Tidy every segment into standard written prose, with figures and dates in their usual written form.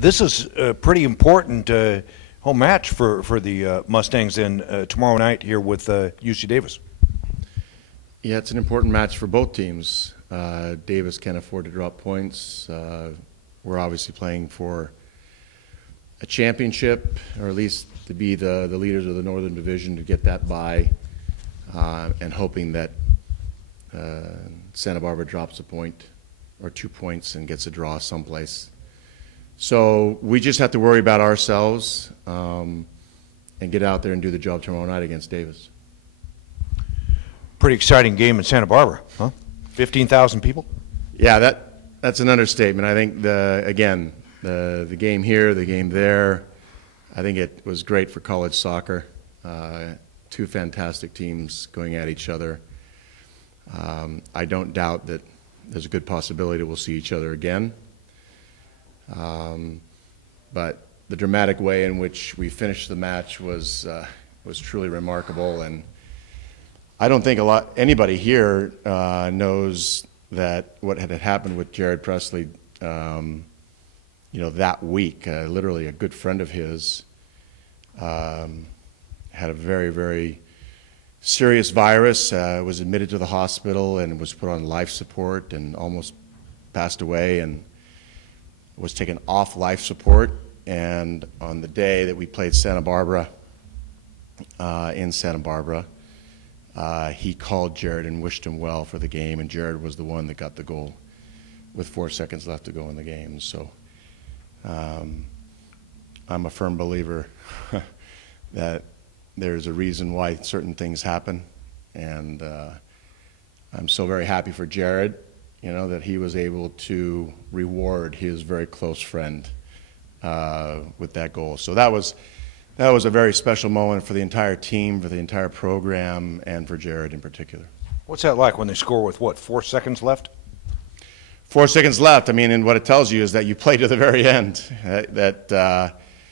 This is a pretty important home match for the Mustangs then tomorrow night here with UC Davis. Yeah, it's an important match for both teams. Davis can't afford to drop points. We're obviously playing for a championship, or at least to be the leaders of the Northern Division, to get that bye, and hoping that Santa Barbara drops a point or 2 points and gets a draw someplace. So we just have to worry about ourselves and get out there and do the job tomorrow night against Davis. Pretty exciting game in Santa Barbara, huh? 15,000 people? Yeah, that's an understatement. I think, the game here, the game there, I think it was great for college soccer. Two fantastic teams going at each other. I don't doubt that there's a good possibility that we'll see each other again. But the dramatic way in which we finished the match was truly remarkable, and I don't think anybody here knows that what had happened with Jared Presley, that week. Literally, a good friend of his had a very, very serious virus, was admitted to the hospital and was put on life support and almost passed away, and was taken off life support. And on the day that we played Santa Barbara, in Santa Barbara, he called Jared and wished him well for the game, and Jared was the one that got the goal with 4 seconds left to go in the game. So I'm a firm believer that there's a reason why certain things happen, and I'm so very happy for Jared, that he was able to reward his very close friend with that goal. So that was a very special moment for the entire team, for the entire program, and for Jared in particular. What's that like when they score with, 4 seconds left? 4 seconds left. I mean, and what it tells you is that you play to the very end, that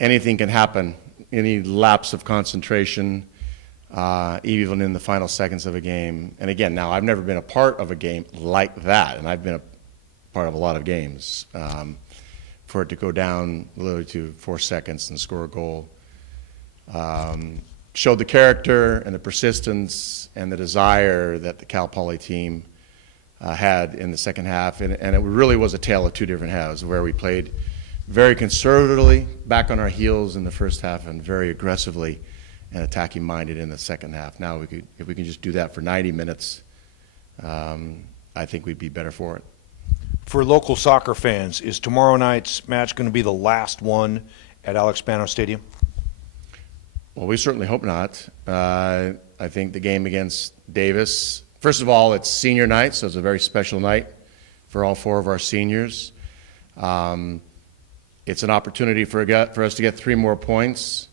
anything can happen, any lapse of concentration, even in the final seconds of a game. And again, now I've never been a part of a game like that, and I've been a part of a lot of games. For it to go down literally to 4 seconds and score a goal showed the character and the persistence and the desire that the Cal Poly team had in the second half. And it really was a tale of two different halves, where we played very conservatively, back on our heels in the first half, and very aggressively and attacking minded in the second half. Now, if we can just do that for 90 minutes, I think we'd be better for it. For local soccer fans, is tomorrow night's match going to be the last one at Alex Spano Stadium? Well, we certainly hope not. I think the game against Davis, first of all, it's senior night, so it's a very special night for all 4 of our seniors. It's an opportunity for us to get 3 more points,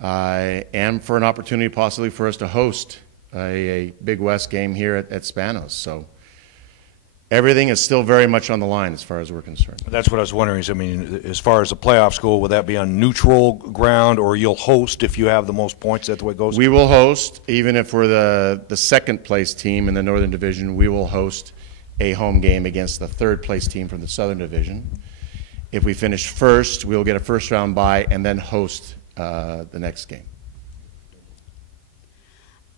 and for an opportunity possibly for us to host a Big West game here at Spanos. So everything is still very much on the line as far as we're concerned. That's what I was wondering. As far as the playoff goal, would that be on neutral ground, or you'll host if you have the most points? Is that the way it goes? We will host, even if we're the second place team in the Northern Division. We will host a home game against the third place team from the Southern Division. If we finish first, we'll get a first round bye and then host the next game.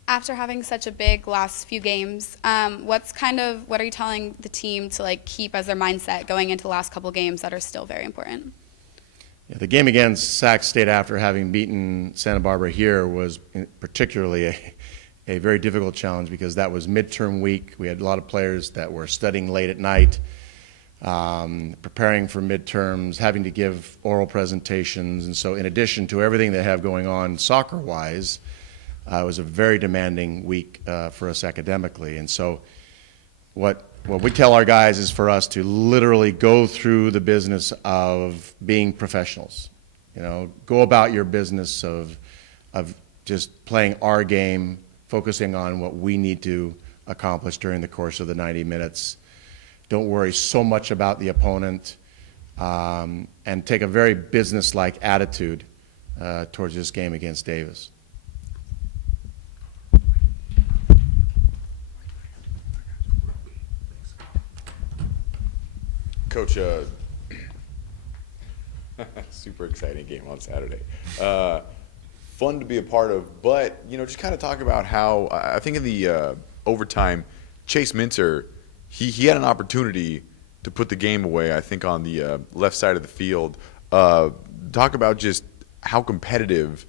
After having such a big last few games, what are you telling the team to keep as their mindset going into the last couple games that are still very important? Yeah, the game against Sac State, after having beaten Santa Barbara here, was particularly a very difficult challenge, because that was midterm week. We had a lot of players that were studying late at night, preparing for midterms, having to give oral presentations. And so in addition to everything they have going on soccer-wise, it was a very demanding week for us academically. And so what we tell our guys is for us to literally go through the business of being professionals. Go about your business of just playing our game, focusing on what we need to accomplish during the course of the 90 minutes. Don't worry so much about the opponent, and take a very business-like attitude towards this game against Davis. Coach, Super exciting game on Saturday. Fun to be a part of, but just kind of talk about how I think in the overtime, Chase Minter, he had an opportunity to put the game away. I think on the left side of the field. Talk about just how competitive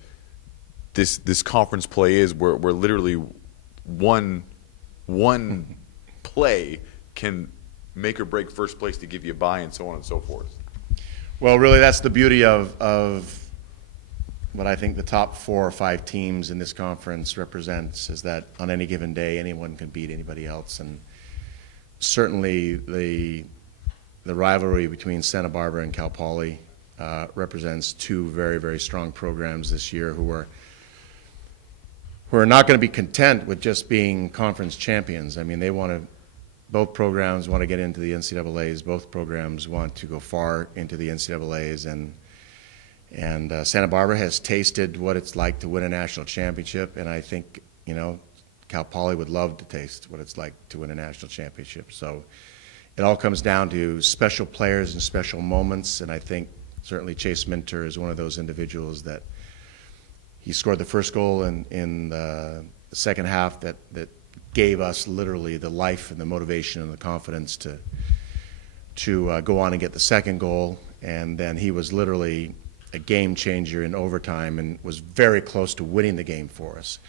this conference play is, where literally one play can make or break first place to give you a bye, and so on and so forth. Well, really, that's the beauty of what I think the top 4 or 5 teams in this conference represents, is that on any given day, anyone can beat anybody else. And certainly the rivalry between Santa Barbara and Cal Poly represents 2 very, very strong programs this year who are not going to be content with just being conference champions. I mean, both programs want to get into the NCAAs. Both programs want to go far into the NCAAs, and Santa Barbara has tasted what it's like to win a national championship, and I think Cal Poly would love to taste what it's like to win a national championship. So it all comes down to special players and special moments, and I think certainly Chase Minter is one of those individuals that he scored the first goal in the second half that gave us literally the life and the motivation and the confidence to go on and get the second goal. And then he was literally a game changer in overtime and was very close to winning the game for us.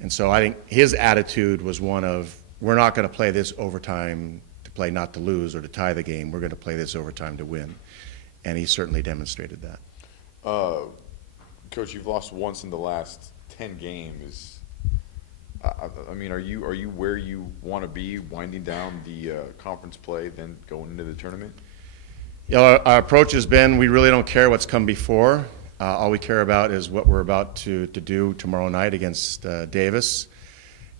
And so I think his attitude was one of, we're not going to play this overtime to play not to lose or to tie the game. We're going to play this overtime to win. And he certainly demonstrated that. Coach, you've lost once in the last 10 games. I mean, are you where you want to be, winding down the conference play, then going into the tournament? Our approach has been, we really don't care what's come before. All we care about is what we're about to do tomorrow night against Davis.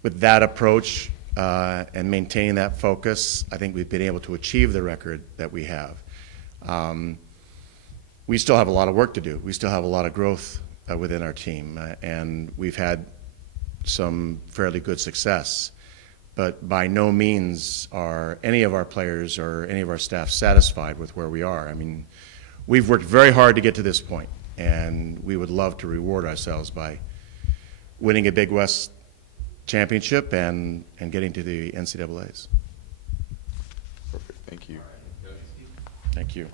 With that approach and maintaining that focus, I think we've been able to achieve the record that we have. We still have a lot of work to do. We still have a lot of growth within our team, and we've had some fairly good success. But by no means are any of our players or any of our staff satisfied with where we are. I mean, we've worked very hard to get to this point, and we would love to reward ourselves by winning a Big West championship and getting to the NCAAs. Perfect. Thank you. Thank you.